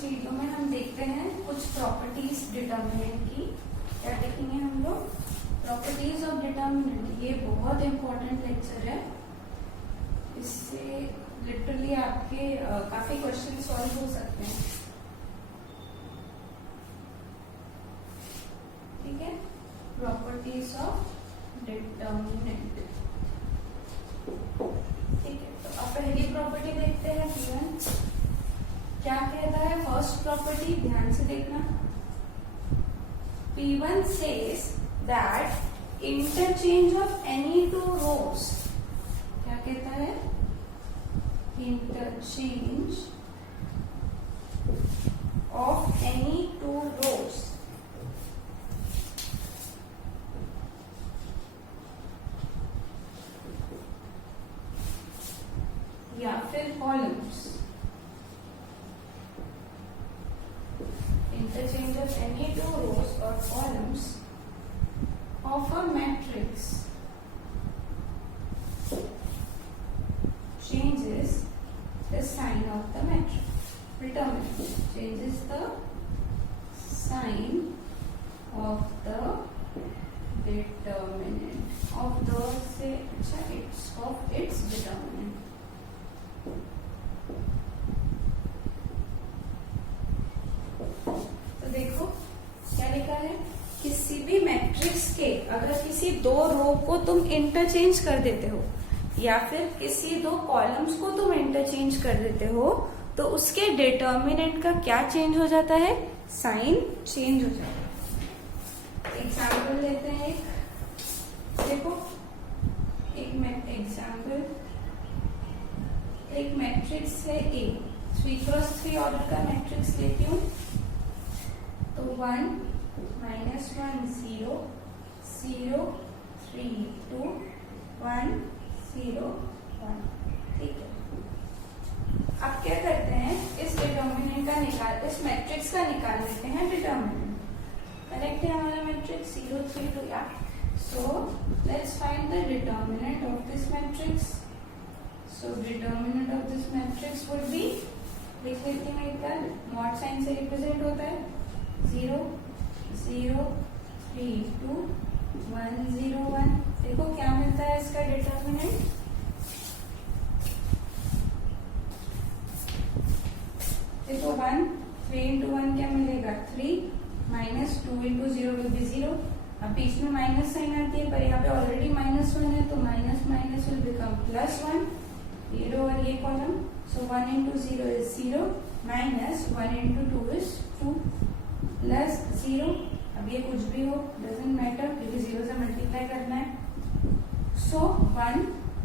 इस वीडियो में हम देखते हैं कुछ प्रॉपर्टीज डिटर्मिनेंट की। क्या देखेंगे हम लोग? Properties of determinant. ये बहुत इंपॉर्टेंट लेक्चर है, इससे लिटरली आपके काफी क्वेश्चन सॉल्व हो सकते हैं। ठीक है, प्रॉपर्टीज ऑफ डिटर्मिनेंट। ठीक है, तो अब पहली प्रॉपर्टी देखते हैं P1। क्या कहता है फर्स्ट प्रॉपर्टी? ध्यान से देखना। P1 says that interchange of any two rows। क्या कहता है? Interchange of any two rows या फिर columns. Interchange of any two rows or columns of a matrix changes the sign of the matrix. Determinant changes the sign of the determinant of the say it's of its determinant। तो देखो क्या लिखा है, किसी भी matrix के अगर किसी दो रो को तुम इंटरचेंज कर देते हो या फिर किसी दो कॉलम्स को तुम इंटरचेंज कर देते हो तो उसके डिटर्मिनेंट का क्या चेंज हो जाता है? साइन चेंज हो जाता है। एग्जाम्पल लेते हैं एक, देखो एक एग्जाम्पल, एक मैट्रिक्स है A, 3x3 ऑर्डर का मैट्रिक्स लेती हूँ। तो 1 -1 0 0 3 2 1 0 1। ठीक है, अब क्या करते हैं, इस डिटर्मिनेंट का इस मैट्रिक्स का निकाल लेते हैं डिटर्मिनेंट। करेक्ट है हमारा मैट्रिक्स 0 3 2 या। So let's find the determinant of this matrix. So determinant of this matrix would be, लिख लेती हूँ एक बार, मॉड साइन से रिप्रेजेंट होता है 0 0 3 2 1 0 1। देखो क्या मिलता है इसका डिटर्मिनेंट, देखो 1 3 into 1 क्या मिलेगा 3 -2 into 0 will be 0। अब बीच में माइनस साइन आती है पर यहाँ पे ऑलरेडी -1 है तो माइनस माइनस विल बिकम +1, 0 और ये column. So 1 into 0 is 0 minus 1 into 2 is 2 plus 0। अब ये कुछ भी हो डजेंट मैटर क्योंकि 0 से मल्टीप्लाई करना है। सो 1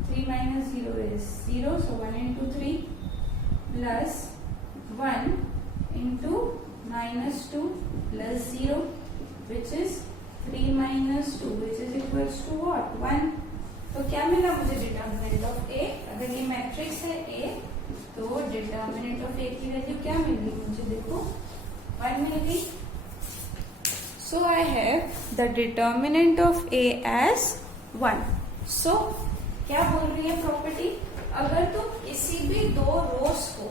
3 minus 0 is 0। So 1 into 3 plus 1 into -2 plus 0 which is 3 minus 2 which is equals to what? 1। तो क्या मिला मुझे डिटर्मिनेंट ऑफ A? अगर ये मैट्रिक्स है A तो डिटर्मिनेंट ऑफ A की वैल्यू क्या मिल गई मुझे? देखो 1 मिल गई। So I have the determinant of A as 1। So क्या बोल रही है प्रॉपर्टी, अगर तुम किसी भी दो रोज को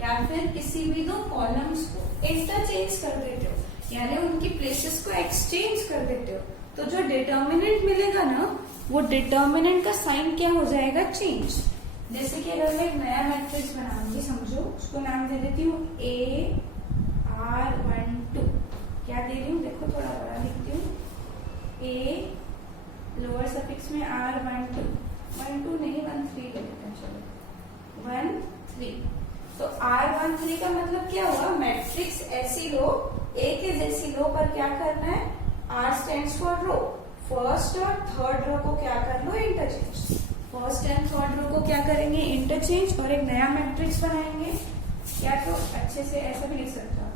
या फिर किसी भी दो कॉलम्स को इंटरचेंज कर देते हो यानी उनकी प्लेसेस को एक्सचेंज कर देते हो तो जो डिटर्मिनेंट मिलेगा ना वो डिटर्मिनेंट का साइन क्या हो जाएगा? चेंज। जैसे कि अगर मैं एक नया मैट्रिक्स बनाऊंगी, समझो उसको नाम दे देती हूँ AR12। क्या दे रही हूँ? देखो थोड़ा बड़ा लिखती हूँ, A लोअर सफिक्स में R12 12 नहीं 13 ले लेते हैं, चलो 1 3। तो R13 का मतलब क्या हुआ? मैट्रिक्स ऐसी लो A के जैसी लो पर क्या करना है? R stands for row, first और थर्ड रो को क्या कर लो? Interchange. First and third row को क्या करेंगे? इंटरचेंज और एक नया मैट्रिक्स बनाएंगे। या तो अच्छे से ऐसा भी लिख सकते हो,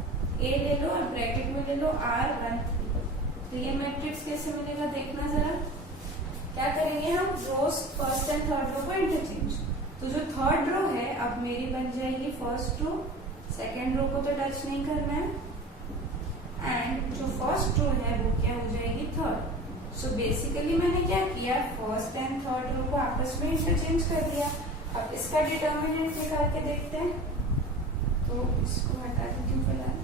A ले लो और ब्रैकेट में ले लो R13। तो ये मैट्रिक्स कैसे मिलेगा देखना जरा। क्या करेंगे हम? रोज फर्स्ट एंड थर्ड रो को इंटरचेंज। तो जो थर्ड रो है अब मेरी बन जाएगी फर्स्ट रो, सेकेंड रो को तो टच नहीं करना है, एंड जो फर्स्ट रो है वो क्या हो जाएगी? थर्ड। सो बेसिकली मैंने क्या किया, फर्स्ट एंड थर्ड रो को आपस में इंटरचेंज कर दिया। अब इसका डिटर्मिनेंट निकाल के देखते हैं। तो इसको हटा देती हूँ फिलहाल।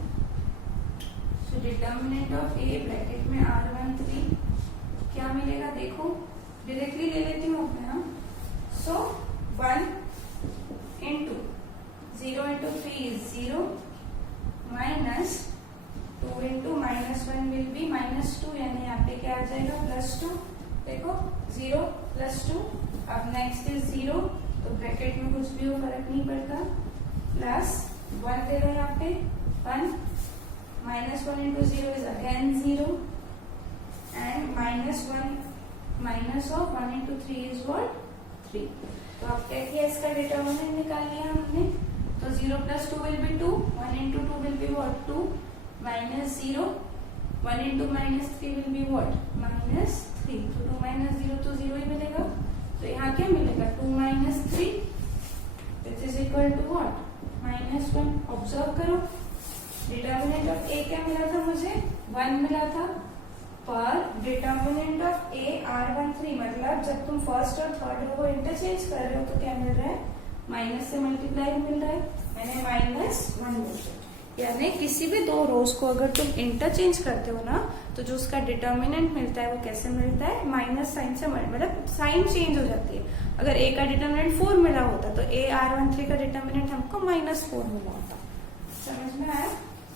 So determinant of A bracket में R13 क्या मिलेगा देखो, डायरेक्टली ले लेती हूँ अपने। हाँ, सो 1 into 0 into 3 is 0 minus 2 into -1 will be -2, यानी यहाँ पे क्या आ जाएगा +2। देखो 0 +2, अब नेक्स्ट इज 0, तो ब्रैकेट में कुछ भी हो फर्क नहीं पड़ता, प्लस 1 दे रहे हैं यहाँ पे 1, -1 into 0 is again 0 and -1 minus of 1 into 3 is what 3। तो अब क्या किया, इसका डिटर्मिनेंट निकाल लिया हमने। तो 0 plus 2 will be 2, 1 into 2 will be what 2, minus 0, 1 into -3 will be what -3। तो 2 minus 0 तो 0 ही मिलेगा। तो यहाँ क्या मिलेगा 2 minus 3 which is equal to what -1। Observe करो, डिटर्मिनेंट ऑफ ए क्या मिला था मुझे 1 मिला था, पर डिटर्मिनेंट ऑफ ए R13 मतलब जब तुम फर्स्ट और थर्ड रो को इंटरचेंज कर रहे हो तो क्या मिल रहा है, माइनस से मल्टीप्लाई मिल रहा है, मैंने -1 बोल दिया। यानी किसी भी दो रोज को अगर तुम इंटरचेंज करते हो ना, तो जो उसका डिटर्मिनेंट मिलता है वो कैसे मिलता है, माइनस साइन से, मतलब साइन चेंज हो जाती है। अगर ए का डिटर्मिनेंट 4 मिला होता तो ए R13 का डिटर्मिनेंट हमको -4 मिला होता। समझ में आया।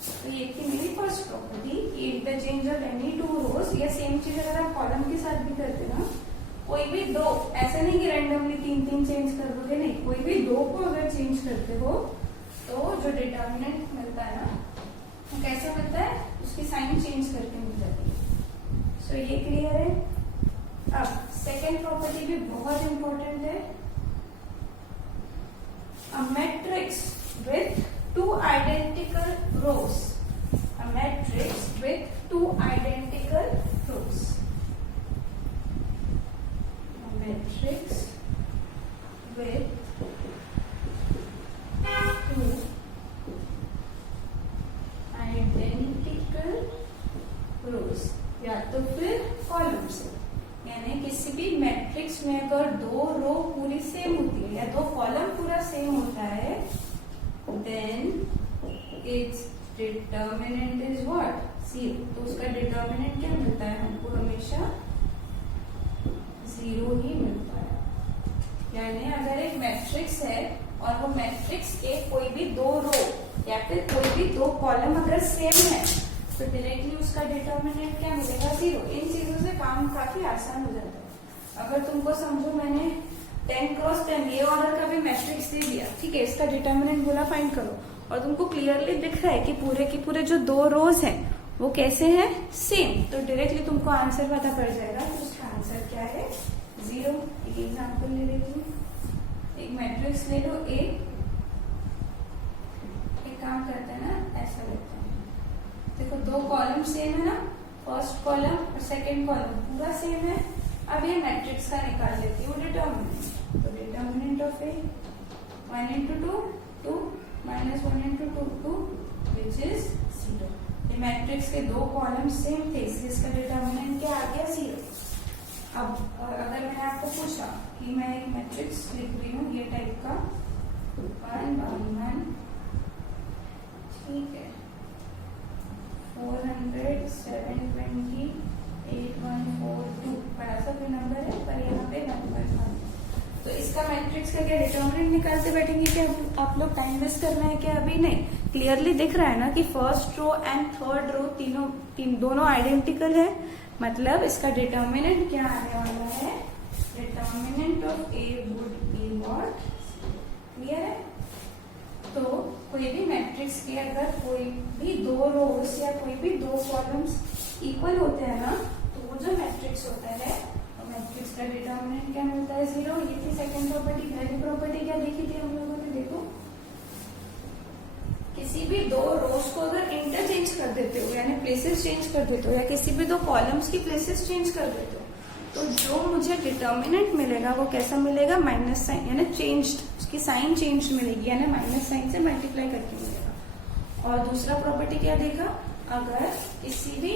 तो ये थी मेरी first property, interchange of any two rows. या सेम चीज अगर आप कॉलम के साथ भी करते ना, कोई भी दो, ऐसा नहीं कि रैंडमली 3 चेंज कर दोगे, नहीं, कोई भी दो को अगर चेंज करते हो तो जो डिटर्मिनेंट मिलता है ना वो कैसे मिलता है, उसकी साइन चेंज करके मिल जाती है। सो ये क्लियर है। अब सेकेंड प्रॉपर्टी भी बहुत इंपॉर्टेंट है, a matrix with 2 identical rows, a matrix with 2 identical rows, a matrix with 2 identical rows, या तो फिर कॉलम से, यानी किसी भी मैट्रिक्स में अगर 2 रो पूरी सेम होती है या 2 कॉलम पूरा सेम होता है, then its determinant is what 0। तो उसका डिटर्मिनेंट क्या मिलता है हमको, हमेशा 0 ही मिलता है। यानी अगर एक मैट्रिक्स है और वो मैट्रिक्स के कोई भी 2 रो या फिर कोई भी 2 कॉलम अगर सेम है तो डायरेक्टली उसका डिटर्मिनेंट क्या मिलेगा 0। इन चीजों से काम काफी आसान हो जाता है। अगर तुमको समझो मैंने 10 क्रॉस 10 ये ऑर्डर का भी मैट्रिक्स दे दिया, ठीक है, इसका डिटर्मिनेंट बोला फाइंड करो, और तुमको क्लियरली दिख रहा है कि पूरे के पूरे जो 2 रोज हैं वो कैसे हैं, सेम, तो डायरेक्टली तुमको आंसर पता पड़ जाएगा कि उसका आंसर क्या है 0। एक एग्जांपल ले लेती हूँ, एक मैट्रिक्स ले लो ए, एक काम करते हैं ना, ऐसा लेते हैं, देखो 2 कॉलम सेम है ना, फर्स्ट कॉलम और सेकेंड कॉलम पूरा सेम है। अब ये मैट्रिक्स का निकाल लेती हूँ डिटर्मिनेंट। तो determinant of A 1 into 2 2 minus 1 into 2 2 which is 0। ये मैट्रिक्स के 2 कॉलम सेम थे, इसलिए इसका डिटर्मिनेंट क्या आ गया 0। अब अगर मैंने आपको पूछा कि मैं एक मैट्रिक्स लिख रही हूँ ये टाइप का 1 1 1, ठीक है, 400 720 8142, बड़ा सा कोई नंबर है पर यहाँ पे नंबर 1। तो इसका मैट्रिक्स का क्या डिटर्मिनेंट निकालते बैठेंगे क्या आप लोग, टाइम वेस्ट करना है क्या, अभी नहीं। क्लियरली दिख रहा है ना कि first row and third row दोनों आइडेंटिकल है, मतलब इसका डिटर्मिनेंट क्या आने वाला है, determinant of A would be what, clear है। तो कोई भी मैट्रिक्स के अगर कोई भी 2 रोज या कोई भी 2 कॉलम्स इक्वल होते हैं ना, तो वो जो मैट्रिक्स होता है तो मैट्रिक्स का डिटर्मिनेंट क्या मिलता है 0। ये थी सेकंड प्रॉपर्टी। पहली प्रॉपर्टी क्या देखी थी हम लोगों ने, देखो किसी भी 2 रोज को अगर इंटरचेंज कर देते हो यानी प्लेसेस चेंज कर देते हो, या किसी भी 2 कॉलम्स की प्लेसेस चेंज कर देते हो, तो जो मुझे डिटर्मिनेंट मिलेगा वो कैसा मिलेगा, माइनस साइन, यानी चेंज्ड, उसकी साइन चेंज मिलेगी, यानी माइनस साइन से मल्टीप्लाई करके मिलेगा। और दूसरा प्रॉपर्टी क्या देखा, अगर किसी भी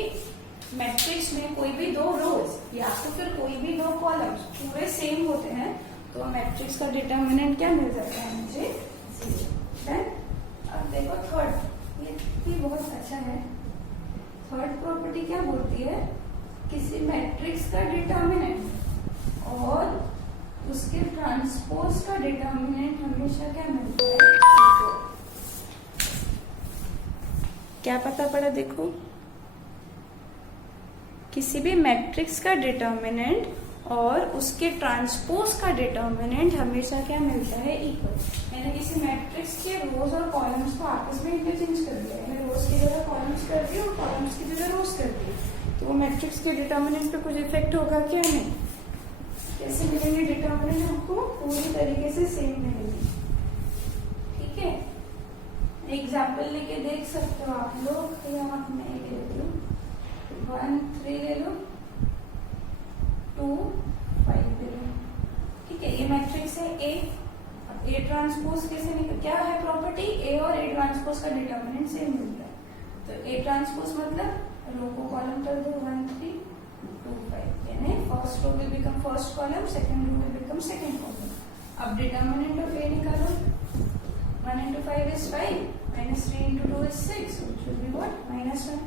मैट्रिक्स में कोई भी 2 रोज या तो फिर कोई भी 2 कॉलम्स पूरे सेम होते हैं तो मैट्रिक्स का डिटर्मिनेंट क्या मिल जाता है मुझे 0। अब देखो थर्ड, ये भी बहुत अच्छा है। थर्ड प्रॉपर्टी क्या बोलती है, किसी मैट्रिक्स का डिटर्मिनेंट और उसके ट्रांसपोज का डिटर्मिनेंट हमेशा क्या मिलता है, क्या पता पड़ा देखो, किसी भी मैट्रिक्स का डिटर्मिनेंट और उसके ट्रांसपोज का डिटर्मिनेंट हमेशा क्या मिलता है, इक्वल। मैंने किसी मैट्रिक्स के रोज और कॉलम्स को आपस में इंटरचेंज कर दिया, मैंने रोज की जगह कॉलम्स कर दिए और कॉलम्स की जगह रोज कर दिए, तो वो मैट्रिक्स के डिटर्मिनेंट पे कुछ इफेक्ट होगा क्या, नहीं। कैसे मिलेंगे डिटर्मिनेंट, हमको पूरी तरीके से सेम मिलेगी। ठीक है, एग्जाम्पल लेके देख सकते हो आप लोग, या मैं ले लेती हूँ, 1 3 ले लो, 2 5 ले लो। ठीक है, ये मैट्रिक्स है ए। अब ए ट्रांसपोज कैसे निकल, क्या है प्रॉपर्टी, ए और ए ट्रांसपोज का डिटर्मिनेंट सेम मिलता है, तो ए ट्रांसपोज मतलब रो को कॉलम कर दो 1 3 2 5, यानी first row will become first column, second row will become second column. अब डिटर्मिनेंट ऑफ ए निकालो, 1 into 5 is 5, minus 3 into 2 is 6, which will be what, -1।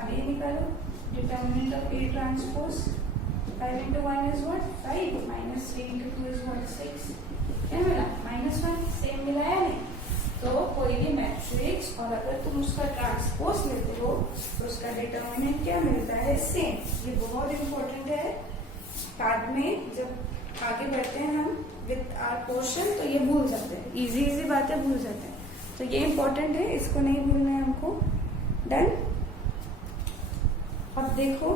अब ये निकालो, determinant of A transpose, 5 into 1 is what, 5, minus 3 into 2 is what, 6, क्या मिला, -1, same मिला है नहीं। तो कोई भी मैट्रिक्स और अगर तुम उसका ट्रांसपोज लेते हो तो उसका डिटर्मिनेंट क्या मिलता है, सेम। ये बहुत इंपॉर्टेंट है, बाद में जब आगे बढ़ते हैं हम विद आवर पोर्शन तो ये भूल जाते हैं, इजी बातें भूल जाते हैं, तो ये इंपॉर्टेंट है, इसको नहीं भूलना है हमको। डन। अब देखो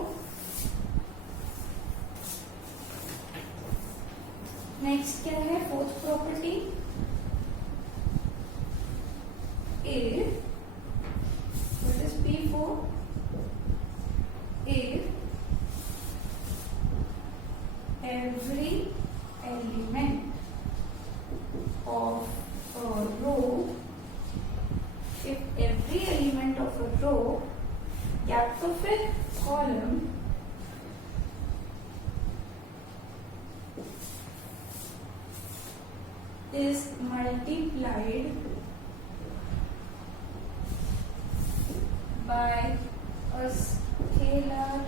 नेक्स्ट क्या है, fourth property, if what is P4, if every element of a row, if every element of a row या तो फिर column is multiplied by a scalar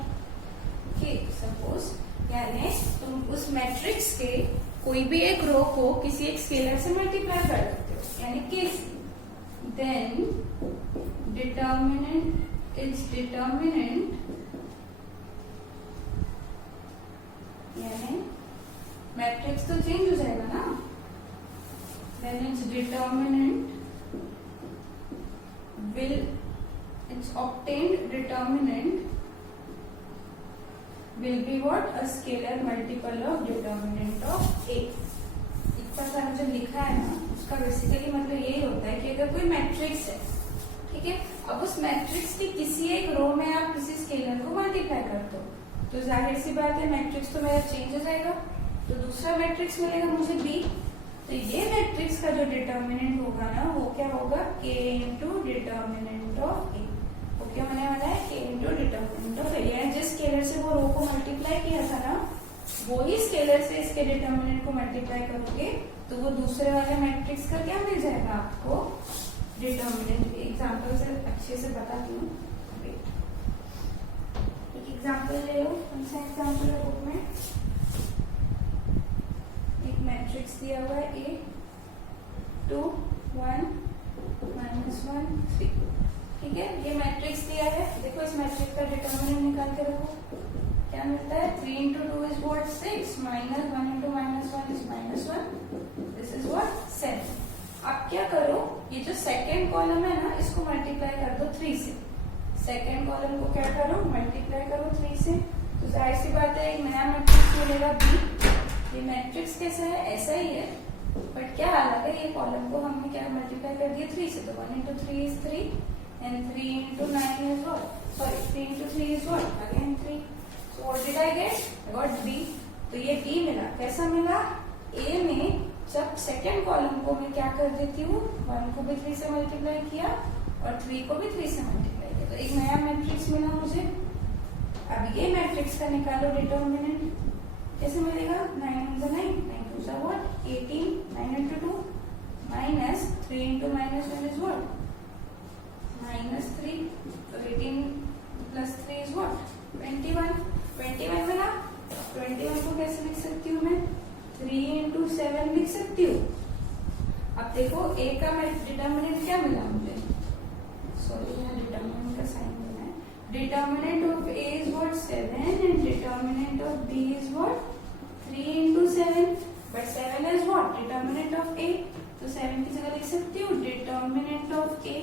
k, suppose, यानी तुम उस मैट्रिक्स के कोई भी एक रो को किसी एक स्केलर से मल्टीप्लाई कर देते हो, यानी k से, देन डिटर्मिनेंट इज डिटर्मिनेंट, यानी मैट्रिक्स तो चेंज हो जाएगा ना, then its determinant will, its obtained determinant will be what, a scalar multiple of determinant of A। इतना सारा जो लिखा है ना, उसका बेसिकली मतलब यही होता है कि अगर कोई मैट्रिक्स है, ठीक है, अब उस मैट्रिक्स की किसी एक रो में आप किसी स्केलर को मल्टीप्लाई करते हो, तो जाहिर सी बात है मैट्रिक्स तो मेरा चेंज हो जाएगा, तो दूसरा मैट्रिक्स मिलेगा मुझे B। तो ये मैट्रिक्स का जो डिटर्मिनेंट होगा ना, वो क्या होगा, K into determinant of A। वो क्या होने वाला है, K into determinant of A, यानी जिस स्केलर से वो रो को मल्टीप्लाई किया था ना, वो ही स्केलर से इसके डिटर्मिनेंट को मल्टीप्लाई करोगे तो वो दूसरे वाले मैट्रिक्स का क्या मिल जाएगा आपको, डिटर्मिनेंट। एग्जाम्पल से अच्छे से बताती हूँ, एक एग्जाम्पल ले लो, कौन सा एग्जाम्पल है बुक में, मैट्रिक्स दिया हुआ है A 2 1 -1 3, ठीक है, ये मैट्रिक्स दिया है, देखो इस मैट्रिक्स का डिटर्मिनेंट निकाल के रखो, क्या मिलता है, 3 into 2 is what, 6, minus 1 into -1 is -1, this is what, 7। अब क्या करो, ये जो सेकेंड कॉलम है ना, इसको मल्टीप्लाई कर दो 3 से, सेकेंड कॉलम को क्या करो, मल्टीप्लाई करो 3 से, तो जाहिर सी बात है एक नया मैट्रिक्स मिलेगा B। ये मैट्रिक्स कैसा है, ऐसा ही है, बट क्या अलग है, ये कॉलम को हमने क्या मल्टीप्लाई कर दिया 3 से, तो 1 into 3 is 3 and 3 into 9 is what, sorry 3 into 3 is what, again 3, so what did I get, I got B। तो ये B मिला, कैसा मिला, A में जब सेकेंड कॉलम को मैं क्या कर देती हूँ, 1 को भी 3 से मल्टीप्लाई किया और 3 को भी 3 से मल्टीप्लाई किया, तो एक नया मैट्रिक्स मिला मुझे। अब ये मैट्रिक्स का निकालो डिटर्मिनेंट, कैसे मिलेगा, 9 into 9, 9 2 is what, 18, 9 into 2 minus 3 into -1 is what, 21 को कैसे लिख सकती हूँ मैं? 3 into 7 लिख सकती हूँ। अब देखो a का डिटर्मिनेंट क्या मिला मुझे? सॉरी, यहाँ डिटर्मिनेंट का साइन देना है। Determinant of a is what? 7 and determinant of b is what? 3 into 7. But 7 is what? Determinant of a. तो 7 की जगह लिख सकती हूँ determinant of a.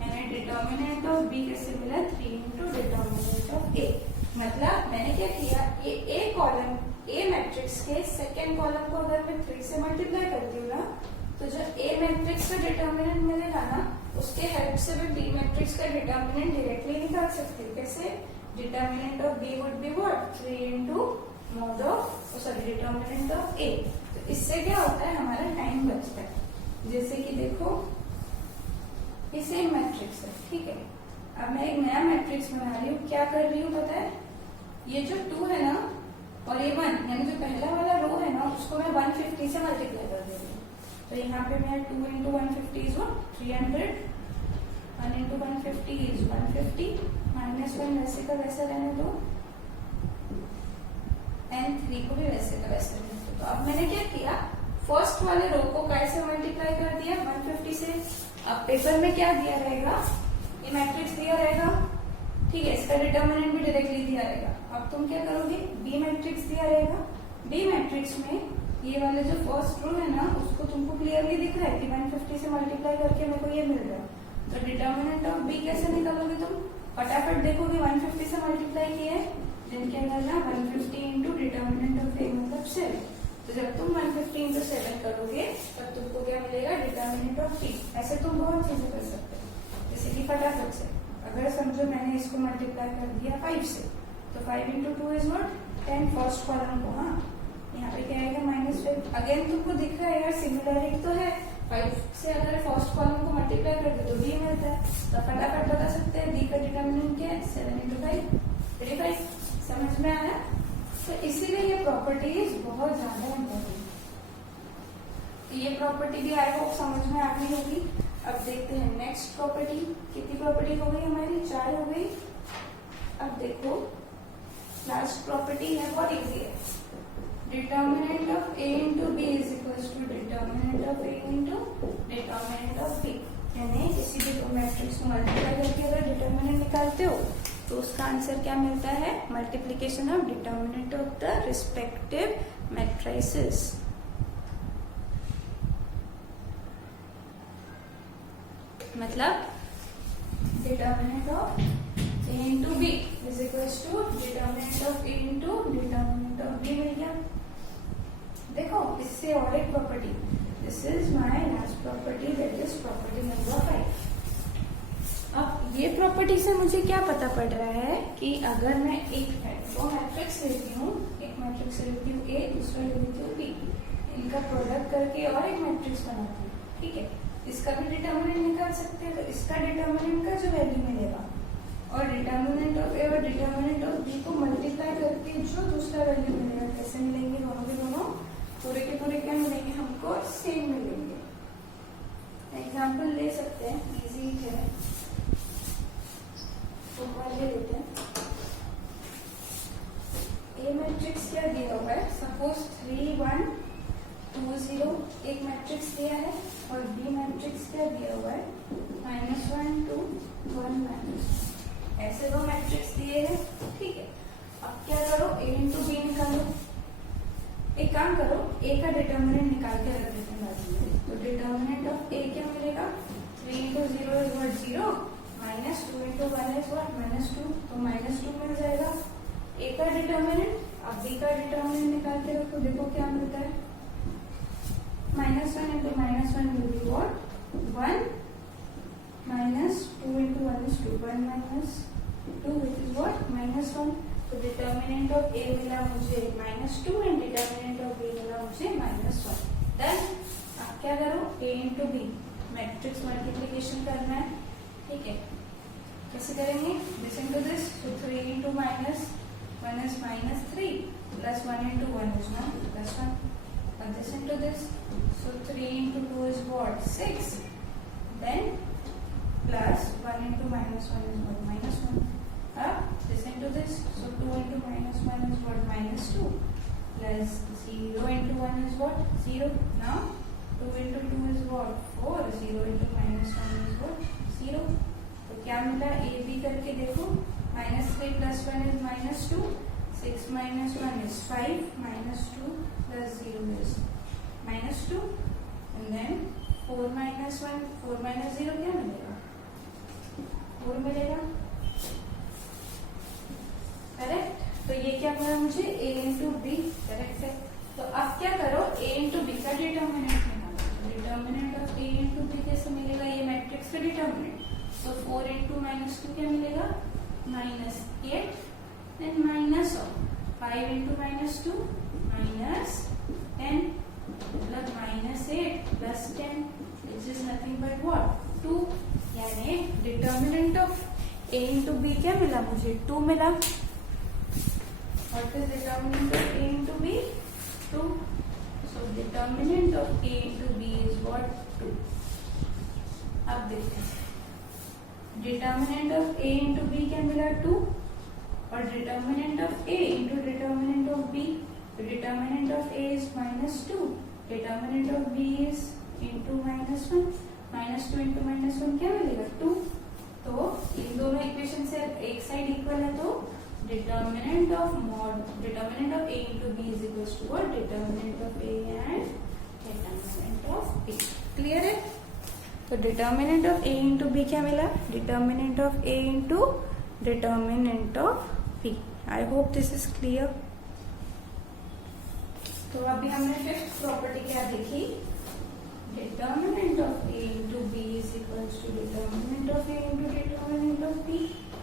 मैंने डिटर्मिनेंट ऑफ b कैसे मिला? 3 into determinant of a. मतलब मैंने क्या किया? ए कॉलम ए मैट्रिक्स के सेकेंड कॉलम को अगर मैं 3 से मल्टीप्लाई करती हूँ ना, तो जो ए मैट्रिक्स का डिटर्मिनेंट मिलेगा ना, उसके हेल्प से मैं बी मैट्रिक्स का डिटर्मिनेंट डायरेक्टली निकाल सकती हूँ। कैसे? Determinant of B would be what? 3 into mod of determinant of A. तो इससे क्या होता है? हमारा टाइम बचता है। जैसे कि देखो, ये सेम मैट्रिक्स है, ठीक है। अब मैं एक नया मैट्रिक्स बना रही हूँ। क्या कर रही हूँ पता है? ये जो 2 है ना और ये 1, यानी जो पहला वाला रो है ना, उसको मैं 150 से मल्टीप्लाई कर दे रही हूँ। तो यहाँ पे मैं 2 into 150 is what? 300. 1 into 150 is 150. -1 वैसे का वैसा रहने दो, एंड 3 को भी वैसे का वैसा रहने दो। तो अब मैंने क्या किया? फर्स्ट वाले रो को कैसे मल्टीप्लाई कर दिया? 150 से। अब पेपर में क्या दिया रहेगा? ये मैट्रिक्स दिया रहेगा, ठीक है। इसका डिटर्मिनेंट भी डायरेक्टली दिया रहेगा। अब तुम क्या करोगे? बी मैट्रिक्स दिया रहेगा। बी मैट्रिक्स में ये वाले जो फर्स्ट रो है ना, उसको तुमको क्लियरली दिख रहा है कि 150 से मल्टीप्लाई करके मेरे को ये मिल रहा है। तो डिटर्मिनेंट ऑफ बी कैसे निकालोगे तुम? फटाफट देखोगे 150 से मल्टीप्लाई किया है, देन क्या करना? 150 इंटू डिटर्मिनेंट ऑफ ए मतलब 7। तो जब तुम 150 इंटू 7 करोगे तब तुमको क्या मिलेगा? Determinant of B. ऐसे तुम बहुत चीजें कर सकते हो। जैसे कि फटाफट से अगर समझो मैंने इसको मल्टीप्लाई कर दिया 5 से, तो 5 into 2 is what? 10 first column को। हाँ, यहाँ पे क्या आएगा? -5। अगेन तुमको दिख रहा है यार, सिमिलरिटी तो है। 5 से अगर फर्स्ट कॉलम को मल्टीप्लाई कर दो तो b मिलता है। तो फटाफट बता सकते हैं b का डिटर्मिनेंट क्या है? 7 into 5, 35। समझ में आया? तो इसीलिए ये प्रॉपर्टीज बहुत ज्यादा इम्पोर्टेंट। ये प्रॉपर्टी भी आई होप समझ में आ गई होगी। अब देखते हैं नेक्स्ट प्रॉपर्टी। कितनी प्रॉपर्टी हो गई हमारी? 4 हो गई। अब देखो लास्ट प्रॉपर्टी है, बहुत इजी है। Determinant of a into b is equals to determinant of a into determinant of b। यानी किसी भी दो मैट्रिक्स को मल्टीप्लाई करके अगर डिटर्मिनेंट निकालते हो तो उसका आंसर क्या मिलता है? Multiplication of determinant of the respective matrices. मतलब determinant of a into b is equals to determinant of a into determinant of b मिल गया। देखो इससे और एक property, this is my last property, that is property number 5। अब ये property से मुझे क्या पता पड़ रहा है कि अगर मैं दो मैट्रिक्स लेती हूँ, एक मैट्रिक्स लेती हूँ a, दूसरा लेती हूँ b, इनका प्रोडक्ट करके और एक मैट्रिक्स बनाती हूँ, ठीक है। इसका भी डिटर्मिनेंट निकाल सकते हैं। तो इसका डिटर्मिनेंट का जो वैल्यू मिलेगा और डिटर्मिनेंट ऑफ ए और डिटर्मिनेंट ऑफ बी को मल्टीप्लाई करके जो दूसरा वैल्यू मिलेगा, कैसे मिलेंगे? दोनों के दोनों पूरे के पूरे क्या मिलेंगे? हमको सेम मिलेंगे। एग्जाम्पल ले सकते हैं, इजी है, ले लेते हैं। ए मैट्रिक्स क्या दिया हुआ है? सपोज 3 1 2 0 एक मैट्रिक्स दिया है, और बी मैट्रिक्स क्या दिया हुआ है? -1 2 1 -1। ऐसे दो मैट्रिक्स दिए हैं, ठीक है। अब क्या करो? a into b निकालो। एक काम करो, a का डिटर्मिनेंट निकाल के रख देते हैं बाजू में। तो डिटर्मिनेंट ऑफ a क्या मिलेगा? 3 into 0 is what? 0, -2 into 1 is what? -2। तो -2 मिल जाएगा a का डिटर्मिनेंट। अब b का डिटर्मिनेंट निकाल के रखो, देखो क्या मिलता है? -1 into -1 will be what? 1, -2 into 1 is 2, 1 -2 which is what? -1। तो डिटर्मिनेंट ऑफ a मिला मुझे -2 एंड डिटर्मिनेंट ऑफ b मिला मुझे -1। देन अब क्या करो? a into b matrix multiplication करना है, ठीक है। कैसे करेंगे? दिस इनटू दिस, तो 3 into -1 is -3 plus 1 into 1 is 1 plus 1, and this into this, so 3 into 2 is what? 6, then plus 1 into -1 is what? -1। अब this into into this. So 2 into minus 1 is what? Minus 2 plus 0 into 1 is what? 0. Now 2 into 2 is what? 4. 0 into minus 1 is what? 0. तो क्या मिला? A B करके देखो. Minus 3 plus 1 is minus 2. 6 minus 1 is 5. Minus 2 plus 0 is minus 2. And then 4 minus 1, 4 minus 0 क्या मिलेगा? 4 मिलेगा. Correct. तो ये क्या मिला मुझे? A into B. करेक्ट है. तो अब क्या करो? A into B का डिटर्मिनेंट निकालो. Determinant of A into B कैसे मिलेगा? ये मैट्रिक्स का डिटर्मिनेंट. तो 4 into minus 2 क्या मिलेगा? minus 8 then minus of 5 into minus 2 minus 10 मतलब minus 8 plus 10 which is nothing but what? 2. यानी determinant of A into B क्या मिला मुझे? 2 मिला. What is determinant of A into B? 2. So determinant of A into B is what? 2. अब देखते हैं. Determinant of A into B क्या मिला? 2. और determinant of A into determinant of B. Determinant of A is minus 2. Determinant of B is into minus 1. Minus 2 into minus 1 क्या मिलेगा? 2. तो इन दोनों इक्वेशन से एक साइड इक्वल है तो determinant of A into B is equals to what? Determinant of A and determinant of B. Clear है? तो determinant of A into B क्या मिला? Determinant of A into determinant of B. I hope this is clear. तो अभी हमने fifth property क्या देखी? Determinant of A into B is equals to determinant of A into determinant of B.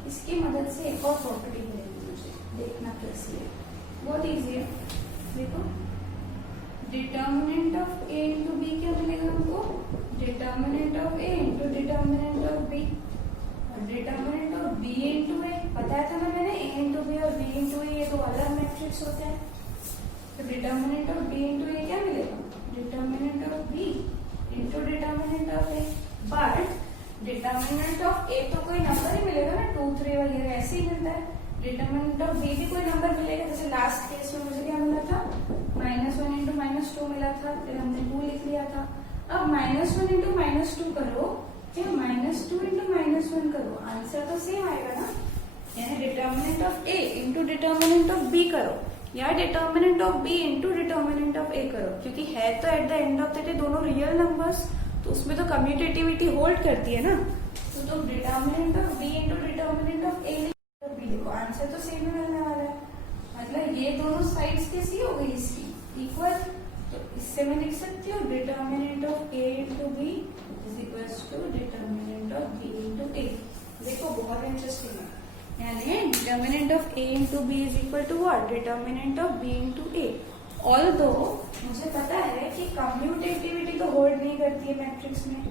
इसकी मदद से एक और प्रॉपर्टी मिलेगी मुझे. देखना कैसी है. बहुत इजी है. देखो determinant of A into B क्या मिलेगा हमको? Determinant of A into determinant of B और determinant of B into A. बताया था ना मैंने A into B और B into A ये दो अलग मैट्रिक्स होते हैं. तो determinant of B into A क्या मिलेगा? Determinant of B into determinant of A. But determinant of A तो कोई नंबर ही मिलेगा ना, 2 3 वगैरह ऐसे ही मिलता है. डिटर्मिनेंट ऑफ B भी कोई नंबर मिलेगा. जैसे लास्ट केस में मुझे क्या मिला था? -1 into -2 मिला था, फिर हमने 2 लिख लिया था. अब -1 into -2 करो या -2 into -1 करो, आंसर तो सेम आएगा ना. यानी determinant of A into determinant of B करो या determinant of B into determinant of A करो, क्योंकि है तो at the end of the day दोनों रियल नंबर्स, तो उसमें तो कम्यूटेटिविटी होल्ड करती है ना. तो तुम determinant of B into determinant of A देखो, आंसर तो सेम मिलने वाला है. मतलब ये दोनों साइड्स कैसी हो गई इसकी? इक्वल. तो इससे मैं लिख सकती हूँ determinant of A into B is equals to determinant of B into A. देखो बहुत इंटरेस्टिंग है. यानी determinant of A into B is equal to what? Determinant of B into A. Although मुझे पता है कि कम्यूटेटिविटी तो होल्ड नहीं करती है मैट्रिक्स में.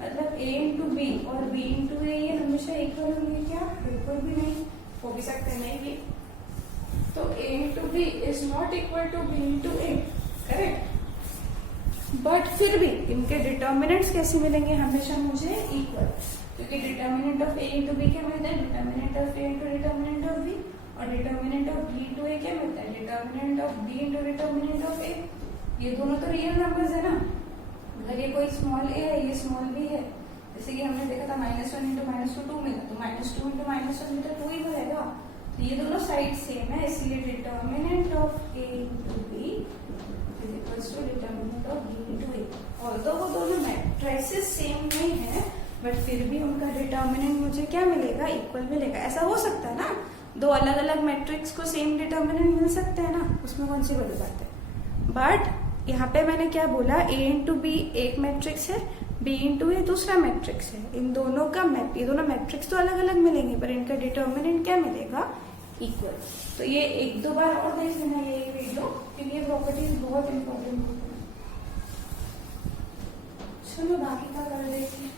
मतलब A into B और B into A ये हमेशा इक्वल होंगे क्या? बिल्कुल भी नहीं. हो भी सकते नहीं भी. तो A into B is not equal to B into A. Correct. But फिर भी इनके डिटर्मिनेंट्स कैसे मिलेंगे? हमेशा मुझे इक्वल, क्योंकि determinant of A into B क्या मिलता है? Determinant of A into determinant of B. और determinant of B into A क्या मिलता है? Determinant of B into determinant of A. ये दोनों तो रियल नंबर्स है ना. अगर ये कोई स्मॉल a है, ये स्मॉल b है, जैसे कि हमने देखा था -1 into -2 2 मिला, तो -2 into -1 में तो 2 ही मिलेगा. तो ये दोनों साइड सेम है, इसलिए determinant of A into B is equals to determinant of B into A. Although वो दोनों मैट्रिसेस सेम नहीं है, बट फिर भी उनका डिटर्मिनेंट मुझे क्या मिलेगा? इक्वल मिलेगा. ऐसा हो सकता है ना, दो अलग अलग मैट्रिक्स को सेम डिटर्मिनेंट मिल सकते हैं ना, उसमें कौन सी बड़ी बात है. बट यहाँ पे मैंने क्या बोला? A into B एक मैट्रिक्स है, B into A दूसरा मैट्रिक्स है. इन दोनों का ये दोनों मैट्रिक्स तो अलग अलग मिलेंगे, पर इनका डिटर्मिनेंट क्या मिलेगा? इक्वल. तो ये एक दो बार और देख लेना ये वीडियो, क्योंकि ये प्रॉपर्टीज बहुत इंपॉर्टेंट होती है. चलो बाकी का कर लेते हैं.